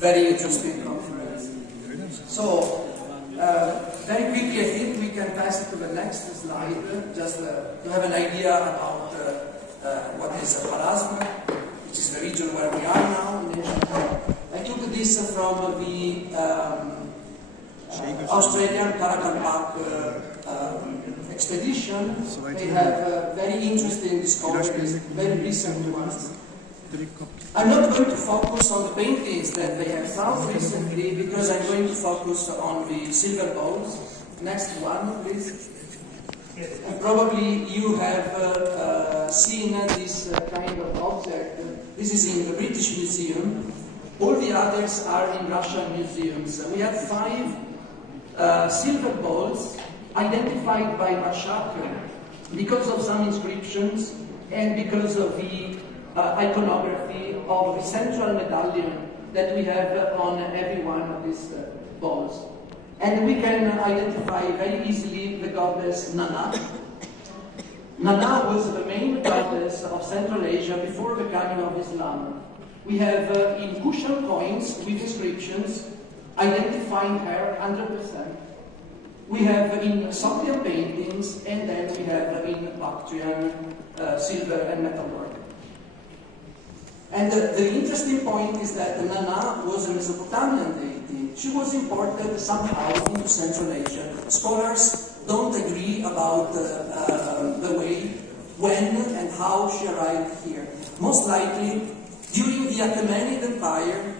very interesting conference. So, very quickly, I think we can pass to the next slide, just to have an idea about what is Horezma, which is the region where we are now in Asia. I took this from the Australian Karakalpak expedition. They have very interesting discoveries, very recent ones. I'm not going to focus on the paintings that they have found recently, because I'm going to focus on the silver bowls. Next one, please. And probably you have seen this kind of object. This is in the British Museum. All the others are in Russian museums. We have 5 silver bowls identified by Mashak because of some inscriptions and because of the iconography of the central medallion that we have on every one of these bowls. And we can identify very easily the goddess Nana. Nana was the main goddess of Central Asia before the coming of Islam. We have in Kushan coins with inscriptions identifying her 100%. We have in Sogdian paintings, and then we have in Bactrian silver and metal work. And the interesting point is that Nana was a Mesopotamian deity. She was imported somehow into Central Asia. Scholars don't agree about the way, when, and how she arrived here. Most likely, during the Achaemenid Empire,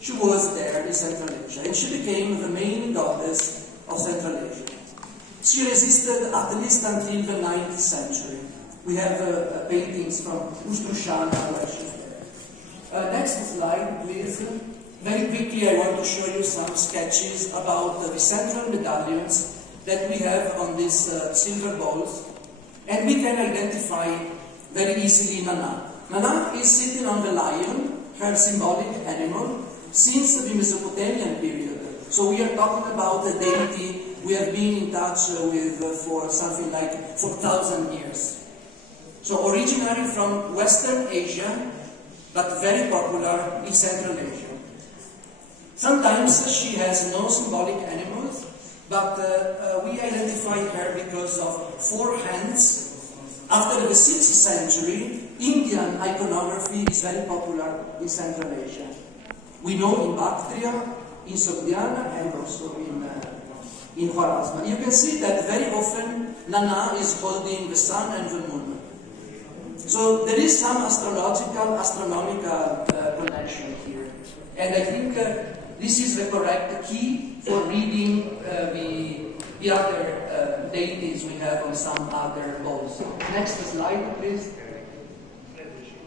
she was there in Central Asia, and she became the main goddess of Central Asia. She resisted at least until the 9th century. We have paintings from Ustrushana where she's there. Next slide, please. Very quickly, I want to show you some sketches about the central medallions that we have on these silver bowls, and we can identify very easily Nana. Nana is sitting on the lion, her symbolic animal, since the Mesopotamian period. So we are talking about a deity we have been in touch with for something like 4,000 years. So originally from Western Asia, but very popular in Central Asia. Sometimes she has no symbolic animals, but we identify her because of 4 hands. After the 6th century, Indian iconography is very popular in Central Asia. We know in Bactria, in Sogdiana, and also in Horezma. You can see that very often Nana is holding the sun and the moon. So there is some astronomical connection here. And I think this is the correct key for reading the other deities we have on some other bowls. Next slide, please.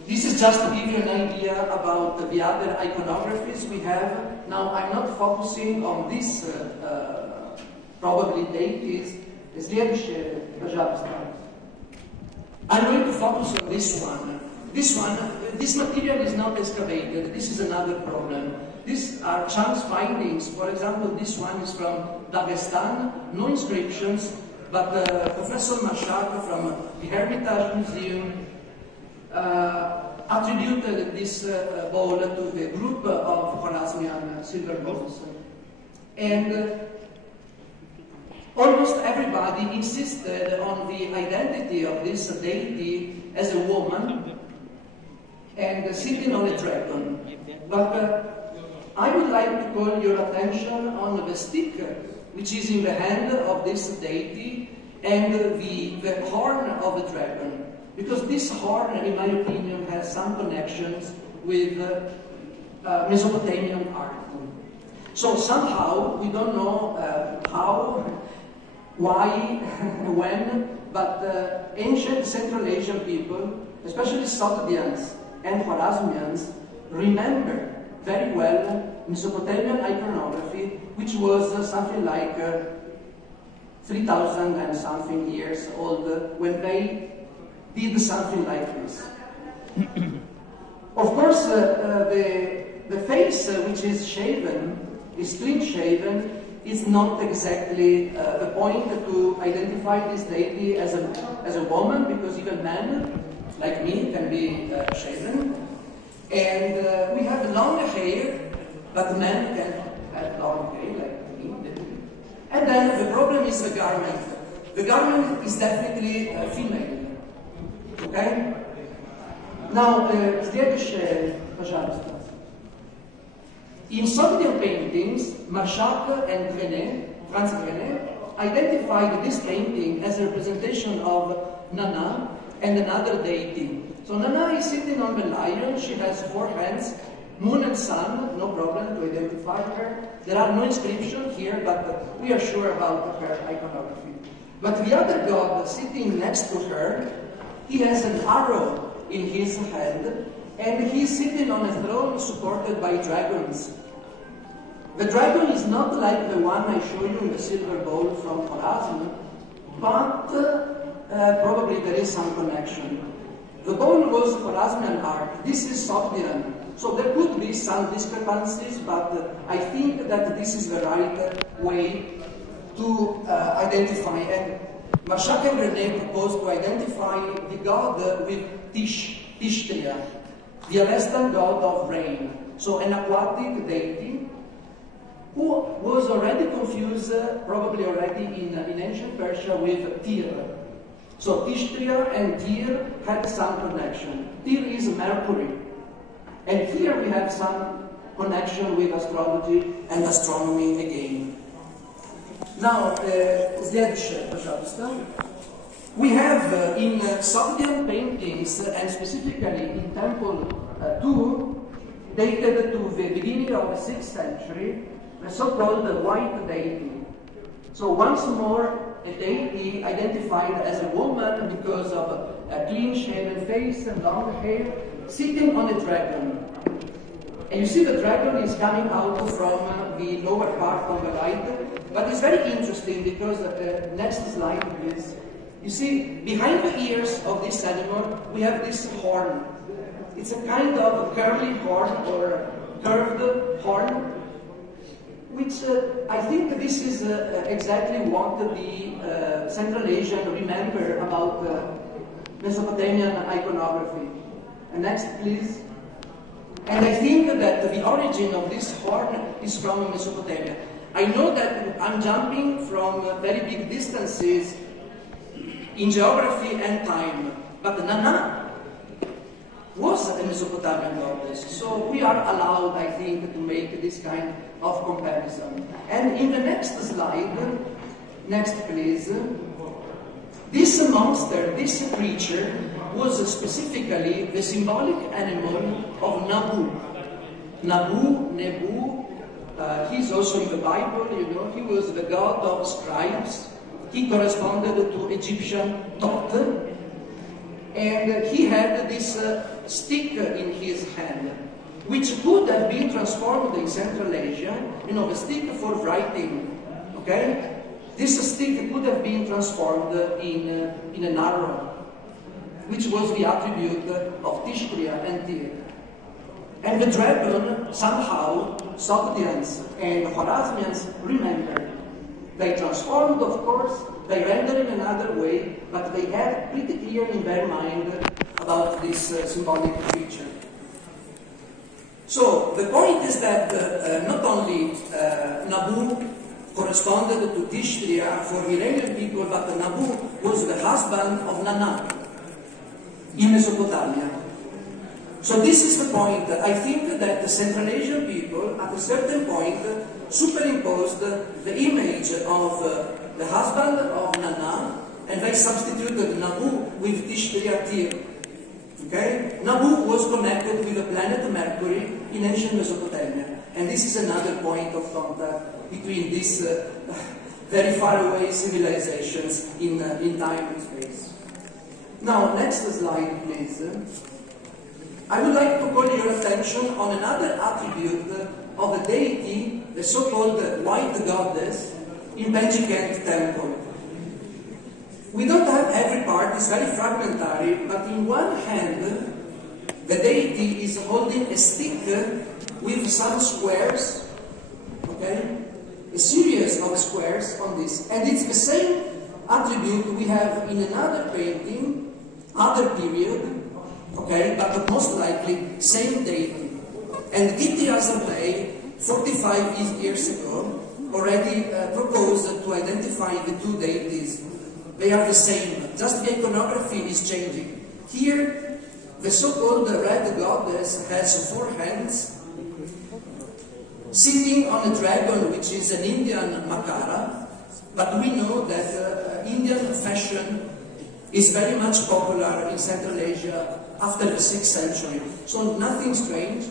This is just to give you an idea about the other iconographies we have. Now, I'm not focusing on these probably deities. I'm going to focus on this one. This material is not excavated. This is another problem. These are chance findings. For example, this one is from Dagestan, no inscriptions, but Professor Mashak from the Hermitage Museum attributed this bowl to the group of Horezmian silver bowls. And almost everybody insisted on the identity of this deity as a woman and sitting on a dragon. But I would like to call your attention on the stick which is in the hand of this deity and the horn of the dragon. Because this horn, in my opinion, has some connections with Mesopotamian art. So somehow, we don't know how, why, when, but ancient Central Asian people, especially Sogdians and Horezmians, remember very well Mesopotamian iconography, which was something like 3,000 and something years old when they did something like this. Of course, the face which is shaven, is clean shaven, is not exactly the point to identify this deity as a woman, because even men, like me, can be shaven. And we have long hair, but men can have long hair like me. And then the problem is the garment. The garment is definitely female. Okay? Now, следующее, пожалуйста. In Sogdian paintings, Marchak and Franz Grenet identified this painting as a representation of Nana and another deity. So Nana is sitting on the lion, she has 4 hands, moon and sun, no problem to identify her. There are no inscriptions here, but we are sure about her iconography. But the other god sitting next to her, he has an arrow in his hand, and he's sitting on a throne supported by dragons. The dragon is not like the one I show you in the silver bowl from Horezma, but probably there is some connection. The bowl was Horezmian art, this is Sogdian, so there could be some discrepancies, but I think that this is the right way to identify. And Marchak and René proposed to identify the god with Tishtria, the Avestan god of rain, so an aquatic deity who was already confused, probably already in ancient Persia, with Tyr. So Tishtria and Tyr had some connection. Tyr is Mercury. And here we have some connection with astrology and astronomy again. Now, следующее, пожалуйста. We have in Sogdian paintings, and specifically in Temple 2, dated to the beginning of the 6th century, the so-called white deity. So once more, a deity identified as a woman because of a clean-shaven face and long hair, sitting on a dragon. And you see the dragon is coming out from the lower part of the right, but it's very interesting because next slide please. You see, behind the ears of this animal, we have this horn. It's a kind of curly horn or curved horn, which I think this is exactly what the Central Asian remember about Mesopotamian iconography. And next, please. And I think that the origin of this horn is from Mesopotamia. I know that I'm jumping from very big distances in geography and time, but Nana was a Mesopotamian goddess, so we are allowed, I think, to make this kind of comparison. And in the next slide, next please, this monster, this creature, was specifically the symbolic animal of Nabu. Nebu, he's also in the Bible, you know, he was the god of scribes. He corresponded to Egyptian thought, and he had this stick in his hand, which could have been transformed in Central Asia, you know, the stick for writing, okay? This stick could have been transformed in an arrow, which was the attribute of Tishtria and Tyr. And the dragon, somehow, Sogdians and Horezmians remembered. They transformed, of course, they rendered in another way, but they had pretty clear in their mind about this symbolic creature. So, the point is that not only Nabu corresponded to Tishtria for Iranian people, but Nabu was the husband of Nana in Mesopotamia. So this is the point. I think that the Central Asian people, at a certain point, superimposed the image of the husband of Nana, and they substituted Nabu with Tishtria Tyr. Okay? Nabu was connected with the planet Mercury in ancient Mesopotamia. And this is another point of contact between these very far away civilizations in time and space. Now, next slide, please. I would like to call your attention on another attribute of the deity, the so-called white goddess, in Benjikent temple. We don't have every part, it's very fragmentary, but in one hand, the deity is holding a stick with some squares, okay? A series of squares on this. And it's the same attribute we have in another painting, other period, okay, but most likely same deity. And Italia for 25 years ago, already proposed to identify the two deities. They are the same, just the iconography is changing. Here, the so-called red goddess has 4 hands, sitting on a dragon, which is an Indian makara, but we know that Indian fashion is very much popular in Central Asia after the 6th century. So nothing strange,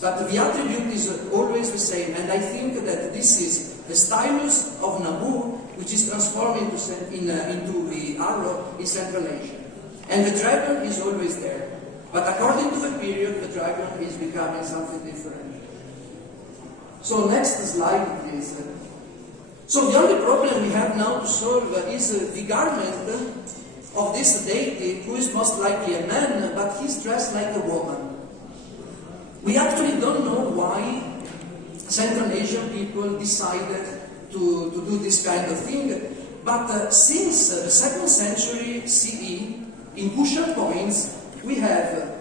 but the attribute is always the same, and I think that this is the stylus of Nabu, which is transformed into the arrow in Central Asia. And the dragon is always there. But according to the period, the dragon is becoming something different. So next slide, please. So the only problem we have now to solve is the garment of this deity, who is most likely a man, but he's dressed like a woman. We actually don't know why Central Asian people decided to do this kind of thing, but since the 2nd century CE, in Kushan coins, we have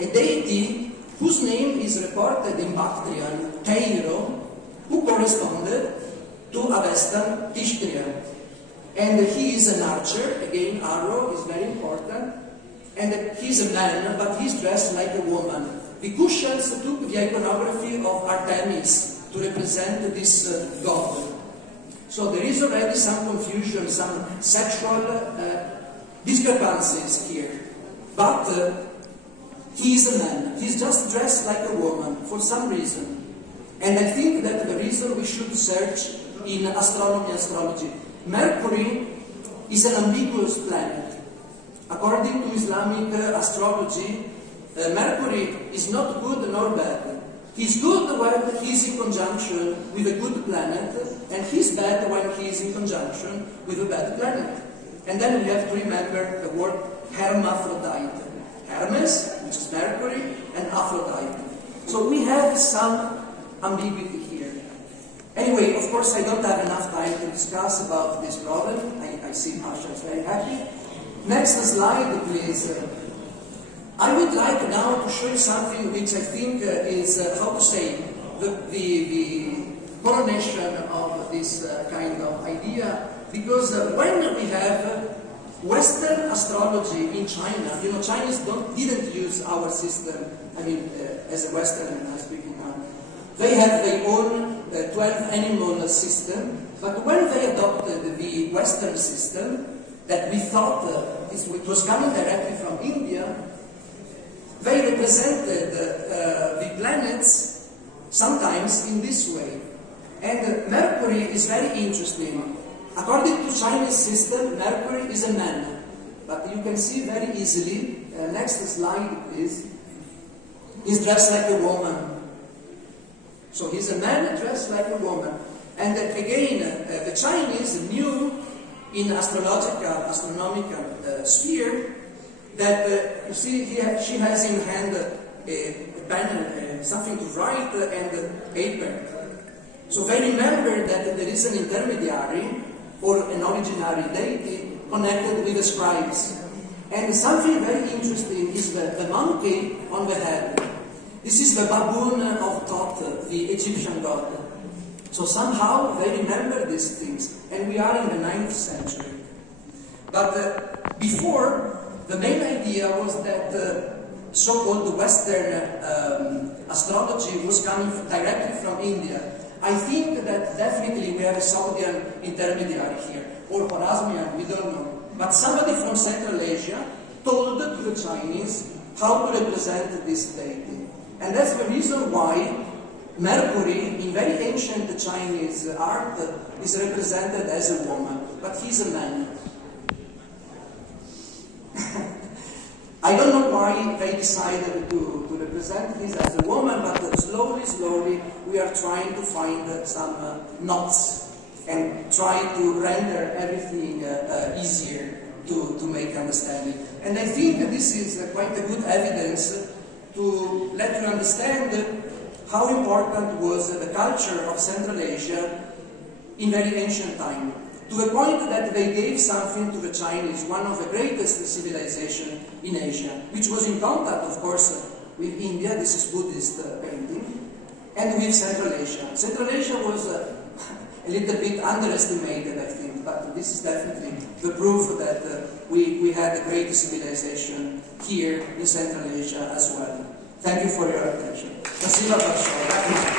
a deity whose name is reported in Bactrian, Teiro, who corresponded to Avestan Tishtria. And he is an archer, again, arrow is very important, and he's a man, but he's dressed like a woman. The Kushans took the iconography of Artemis to represent this god. So there is already some confusion, some sexual discrepancies here. But he is a man. He's just dressed like a woman for some reason. And I think that the reason we should search in astrology. Mercury is an ambiguous planet. According to Islamic astrology, Mercury is not good nor bad. He's good when he's in conjunction with a good planet, and he's bad when he's in conjunction with a bad planet. And then we have to remember the word hermaphrodite. Hermes, which is Mercury, and Aphrodite. So we have some ambiguity here. Anyway, of course, I don't have enough time to discuss about this problem. I see Masha is very happy. Next slide, please. I would like now to show you something which I think is, how to say, the coronation of this kind of idea. Because when we have Western astrology in China, you know, Chinese didn't use our system, I mean, as a Western, I'm speaking now. They have their own 12-animal system, but when they adopted the Western system, that we thought it was coming directly from India, they represented the planets sometimes in this way. And Mercury is very interesting. According to Chinese system, Mercury is a man. But you can see very easily, next slide please, he's dressed like a woman. So he's a man dressed like a woman. And again, the Chinese knew in astronomical sphere that, you see, she has in hand a pen, something to write, and a paper. So they remember that there is an intermediary, or an originary deity, connected with the scribes. And something very interesting is the monkey on the head. This is the baboon of Thoth, the Egyptian god. So somehow they remember these things, and we are in the 9th century. But before, the main idea was that so-called Western astrology was coming directly from India. I think that definitely we have a Saudian intermediary here, or Horezmian, we don't know. But somebody from Central Asia told to the Chinese how to represent this deity. And that's the reason why Mercury, in very ancient Chinese art, is represented as a woman, but he's a man. I don't know why they decided to represent this as a woman, but slowly we are trying to find some knots and try to render everything easier to make understanding. And I think this is quite a good evidence to let you understand how important was the culture of Central Asia in very ancient time. To the point that they gave something to the Chinese, one of the greatest civilizations in Asia, which was in contact, of course, with India. This is Buddhist painting. and with Central Asia. Central Asia was a little bit underestimated, I think, but this is definitely the proof that we had a great civilization here in Central Asia as well. Thank you for your attention. Спасибо большое.